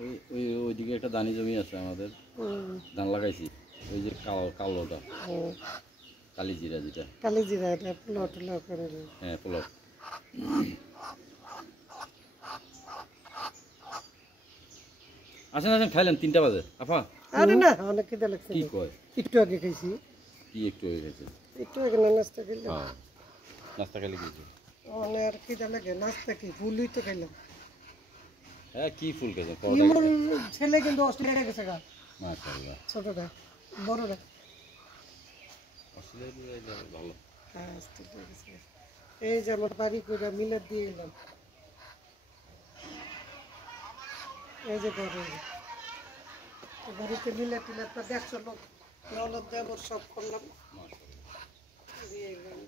ওই ওই ওইদিকে একটা দানি জমি আছে আমাদের, ধান লাগাইছি। ওই যে কালোটা, কালিজিরা, যেটা কালিজিরা, এটা প্লট করে। হ্যাঁ, প্লট। আসেন আসেন, খাইলেন 3টা বাজে আপা? আরে না, অনেক খিদে লাগছে। কি কয়? একটু আগে খাইছি। কি একটু হয়ে গেছে? একটু আগে নাস্তা খেলাম। হ্যাঁ, নাস্তা খেলে গেছি। অনেক আর খিদে লাগে। নাস্তা কি ফুলই তো খেলাম। হ্যাঁ, কি ফুল খেয়েছেন? ইমন ছেলে কিন্তু অস্ট্রেলিয়া গেছে গা। মাশাআল্লাহ। ছোটটা বড়টা অস্ট্রেলিয়া ভালো। হ্যাঁ, অস্ট্রেলিয়া গেছে। এই যে আমার বাড়ি করে মিলাদ দিয়ে এলাম। এই যে বাড়িতে মিলাদ টিলাদ 150 লোক ননদ দেবর সব করলাম। দিয়ে এলাম।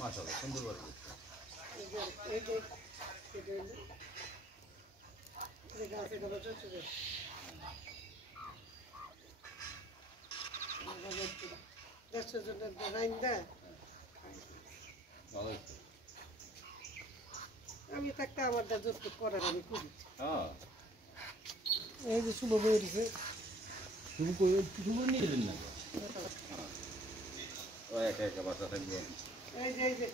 মাশাআল্লাহ, সুন্দর বাড়ি। আমি থাকতে আমার যত করার আমি করি। হ্যাঁ, এই যে শুভ বই দিছে। শুরু করে নিয়ে গেলেন না? ও একা একা বাসা থাকবে। এই যে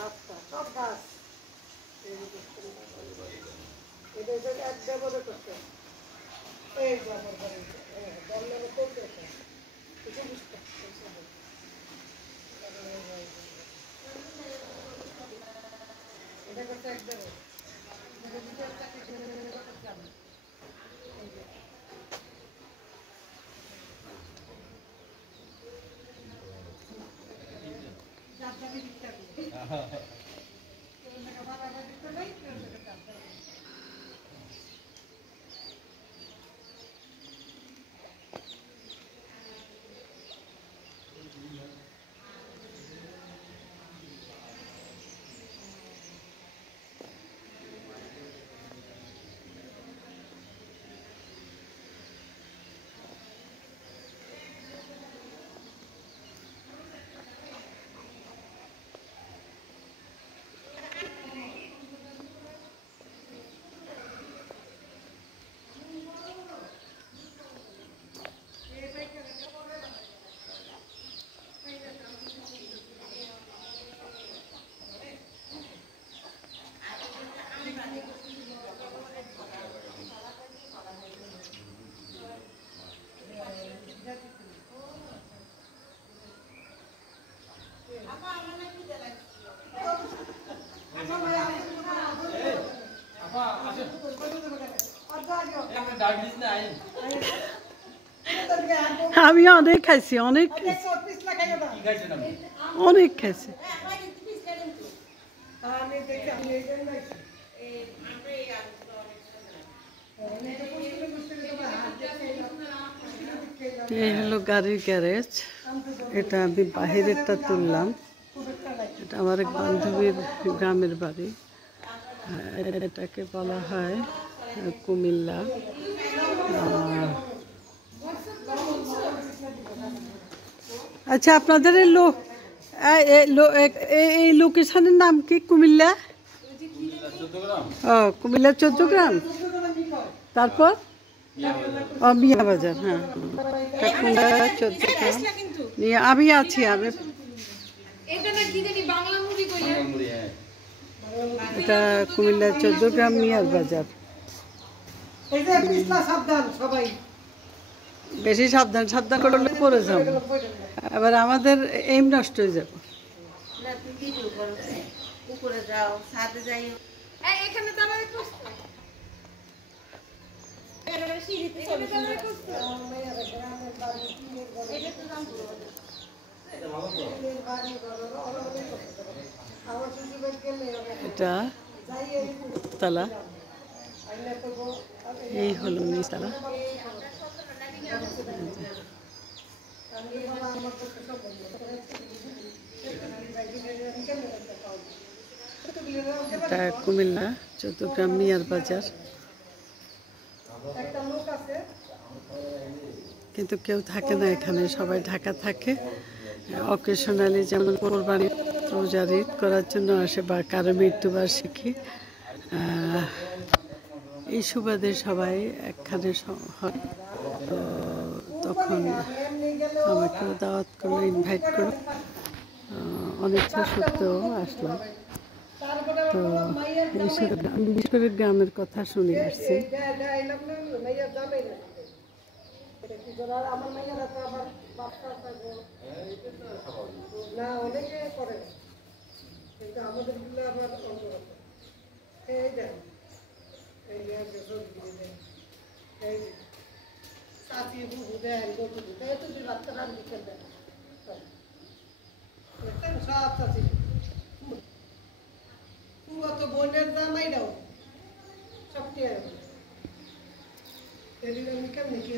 রাস্তা সব গাছ এটা এক ব্যবহার করছে। এই ব্যবহার করে দমনে করতে এটা করতে এক ব্যবহার আমি অনেক খাইছি, অনেক অনেক খাইছি। এই হলো গাড়ির গ্যারেজ। এটা আমি বাহিরেরটা তুললাম। এটা আমার এক বান্ধবীর গ্রামের বাড়ি। এটাকে বলা হয় কুমিল্লা। আচ্ছা, আপনাদের এই লোকেশনের নাম কি? কুমিল্লা? ও, কুমিল্লা 14 গ্রাম। তারপর মিয়া বাজার। হ্যাঁ, 14 গ্রাম। আমি আছি। এটা কুমিল্লা 14 গ্রাম মিয়ার বাজার। বেশি সাবধান করলে পড়ে যাব। এবার আমাদের এইম নষ্ট হয়ে যাবে। এটা তালা এই হলো নিচতলা। এটা কুমিল্লা চৌদ্দগ্রাম মিয়ার বাজার। কিন্তু কেউ থাকে না এখানে, সবাই ঢাকা থাকে। অকেশনালি যেমন কোরবানি রোজার ঈদ করার জন্য আসে বা কারো মৃত্যুবার্ষিকী, এই সুবাদে সবাই একখানে হয়। তো তখন আমাকেও দাওয়াত করলো, ইনভাইট করলো, অনিচ্ছা সত্ত্বেও আসলাম। তো বিশেষ করে গ্রামের কথা শুনে আসছি। বোনের জামাইরাও সব কেমন কি